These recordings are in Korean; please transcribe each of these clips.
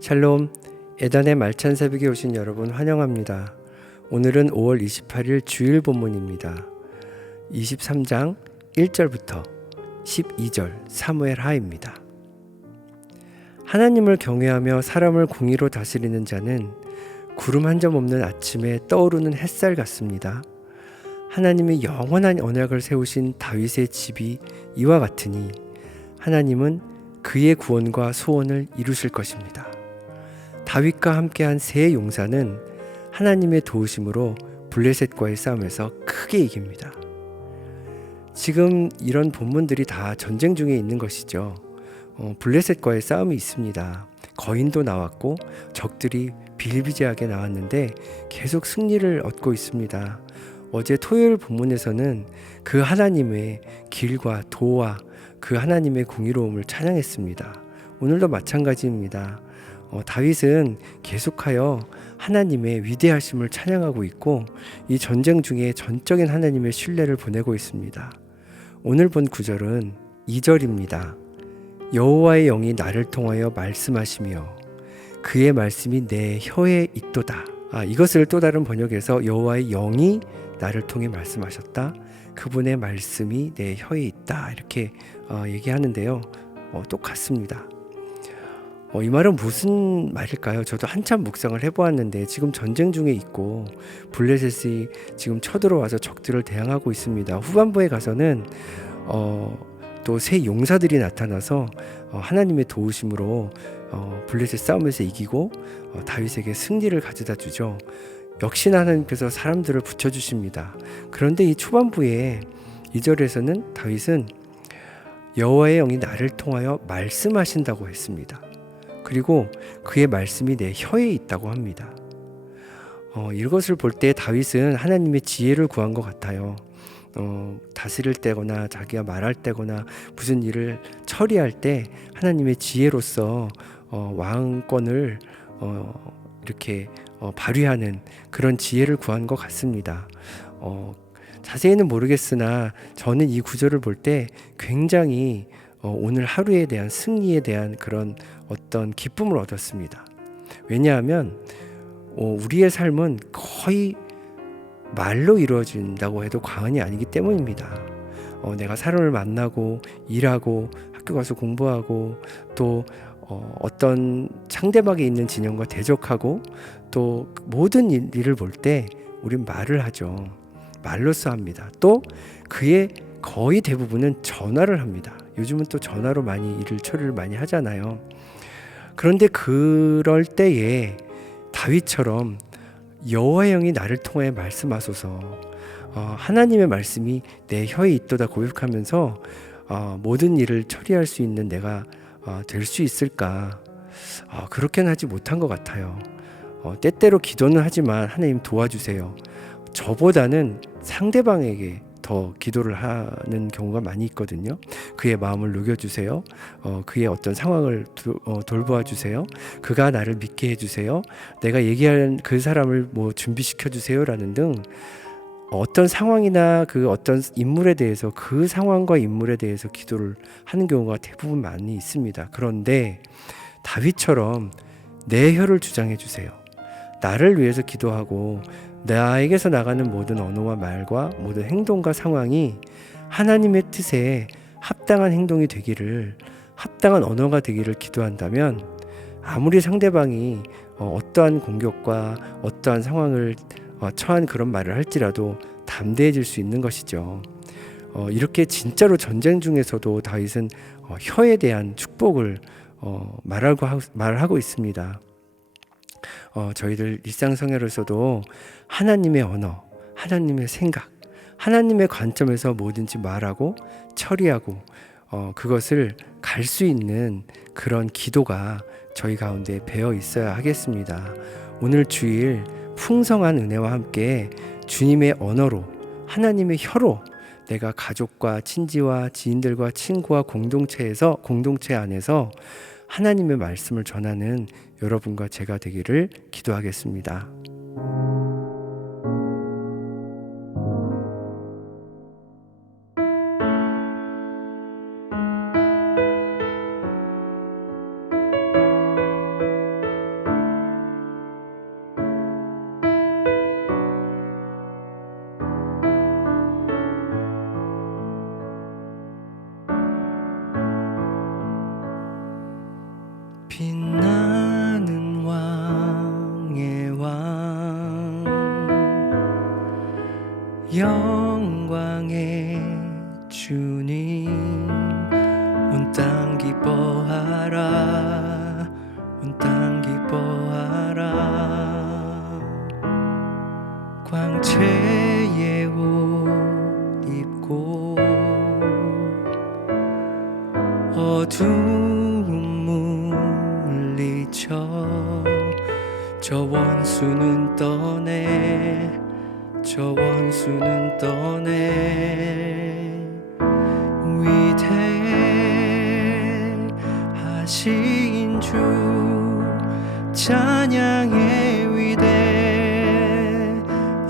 샬롬, 애단의 말찬 새벽에 오신 여러분 환영합니다. 오늘은 5월 28일 주일 본문입니다. 23장 1절부터 12절 사무엘 하입니다. 하나님을 경외하며 사람을 공의로 다스리는 자는 구름 한 점 없는 아침에 떠오르는 햇살 같습니다. 하나님이 영원한 언약을 세우신 다윗의 집이 이와 같으니 하나님은 그의 구원과 소원을 이루실 것입니다. 다윗과 함께한 세 용사는 하나님의 도우심으로 블레셋과의 싸움에서 크게 이깁니다. 지금 이런 본문들이 다 전쟁 중에 있는 것이죠. 블레셋과의 싸움이 있습니다. 거인도 나왔고 적들이 비일비재하게 나왔는데 계속 승리를 얻고 있습니다. 어제 토요일 본문에서는 그 하나님의 길과 도와 그 하나님의 공의로움을 찬양했습니다. 오늘도 마찬가지입니다. 다윗은 계속하여 하나님의 위대하심을 찬양하고 있고 이 전쟁 중에 전적인 하나님의 신뢰를 보내고 있습니다. 오늘 본 구절은 2절입니다. 여호와의 영이 나를 통하여 말씀하시며 그의 말씀이 내 혀에 있도다. 이것을 또 다른 번역에서 여호와의 영이 나를 통해 말씀하셨다. 그분의 말씀이 내 혀에 있다. 이렇게 얘기하는데요. 똑같습니다. 이 말은 무슨 말일까요? 저도 한참 묵상을 해보았는데 지금 전쟁 중에 있고 블레셋이 지금 쳐들어와서 적들을 대항하고 있습니다. 후반부에 가서는 또 새 용사들이 나타나서 하나님의 도우심으로 블레셋 싸움에서 이기고 다윗에게 승리를 가져다 주죠. 역시나 하나님께서 사람들을 붙여주십니다. 그런데 이 초반부에 2절에서는 다윗은 여호와의 영이 나를 통하여 말씀하신다고 했습니다. 그리고 그의 말씀이 내 혀에 있다고 합니다. 이것을 볼 때 다윗은 하나님의 지혜를 구한 것 같아요. 다스릴 때거나 자기가 말할 때거나 무슨 일을 처리할 때 하나님의 지혜로서 왕권을 이렇게 발휘하는 그런 지혜를 구한 것 같습니다. 자세히는 모르겠으나 저는 이 구절을 볼 때 굉장히 오늘 하루에 대한 승리에 대한 그런 어떤 기쁨을 얻었습니다. 왜냐하면 우리의 삶은 거의 말로 이루어진다고 해도 과언이 아니기 때문입니다. 내가 사람을 만나고 일하고 학교 가서 공부하고 또 어떤 상대방에 있는 진영과 대적하고 또 모든 일을 볼 때 우린 말을 하죠. 말로써 합니다. 또 그의 거의 대부분은 전화를 합니다. 요즘은 또 전화로 많이 일을 처리를 많이 하잖아요. 그런데 그럴 때에 다윗처럼 여호와의 영이 나를 통해 말씀하소서, 하나님의 말씀이 내 혀에 있도다 고백하면서 모든 일을 처리할 수 있는 내가 될 수 있을까? 그렇게는 하지 못한 것 같아요. 때때로 기도는 하지만 하나님 도와주세요. 저보다는 상대방에게 더 기도를 하는 경우가 많이 있거든요. 그의 마음을 녹여주세요. 그의 어떤 상황을 돌보아 주세요. 그가 나를 믿게 해주세요. 내가 얘기한 그 사람을 준비시켜 주세요라는 등 어떤 상황이나 그 어떤 인물에 대해서 그 상황과 인물에 대해서 기도를 하는 경우가 대부분 많이 있습니다. 그런데 다윗처럼 내 혀를 주장해 주세요. 나를 위해서 기도하고 나에게서 나가는 모든 언어와 말과 모든 행동과 상황이 하나님의 뜻에 합당한 행동이 되기를, 합당한 언어가 되기를 기도한다면 아무리 상대방이 어떠한 공격과 어떠한 상황을 처한 그런 말을 할지라도 담대해질 수 있는 것이죠. 이렇게 진짜로 전쟁 중에서도 다윗은 혀에 대한 축복을 말하고 있습니다. 저희들 일상생활에서도 하나님의 언어, 하나님의 생각, 하나님의 관점에서 뭐든지 말하고 처리하고 그것을 갈 수 있는 그런 기도가 저희 가운데 배어 있어야 하겠습니다. 오늘 주일 풍성한 은혜와 함께 주님의 언어로, 하나님의 혀로 내가 가족과 친지와 지인들과 친구와 공동체 안에서 하나님의 말씀을 전하는 여러분과 제가 되기를 기도하겠습니다. 영광의 주님 온 땅 기뻐하라 온 땅 기뻐하라 광채의 옷 입고 어둠 물리쳐 저 원수는 떠내 저 원수는 떠내 위대하신 주 찬양의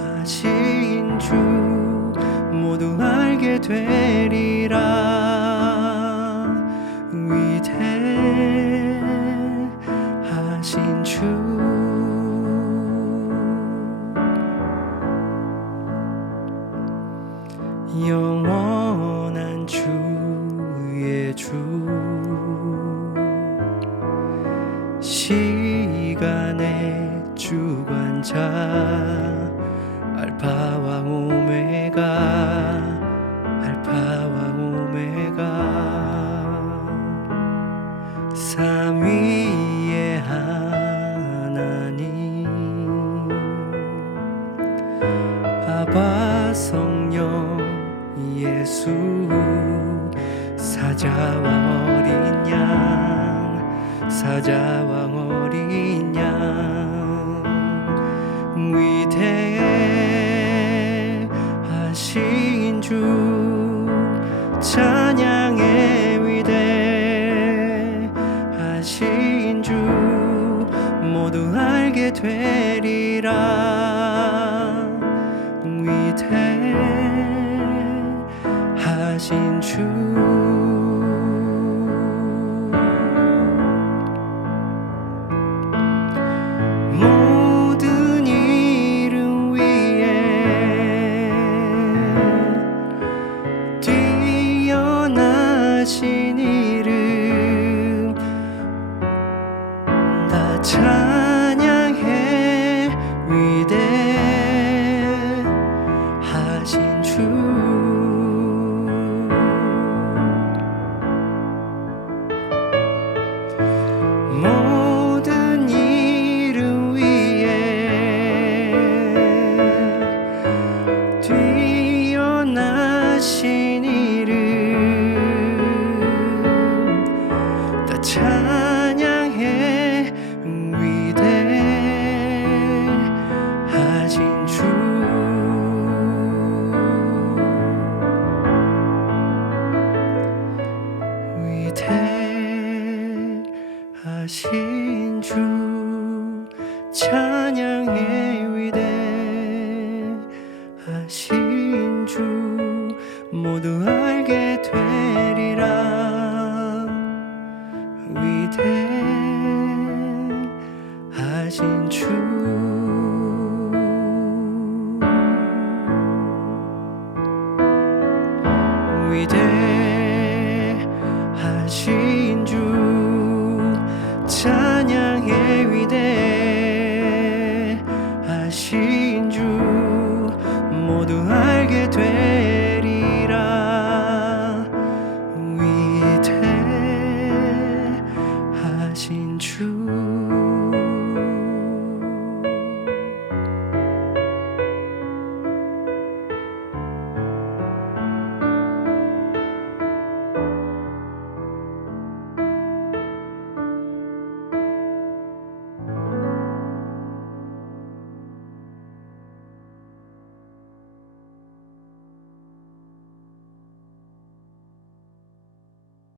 위대하신 주 모두 알게 되리라 위대하신 주 영원한 주의 주 시간의 주관자 알파와 오메가 알파와 오메가 삼위의 하나님 아바 성령 예수 사자와 어린 양 사자와 어린 양 위대하신 주 찬양의 위대하신 주 모두 알게 되리라 위대하신 주 모든 이름 위에 뛰어나신 이름 다 찬양해 위대하신 주 모든 이름 위에 뛰어나신 이름 다 찬양해 위대하신 주 위대하신 주 찬양해 위대하신 주 모두 알게 되리라 위대하신 주 위대하신 주 찬양해 위대하신 주 모두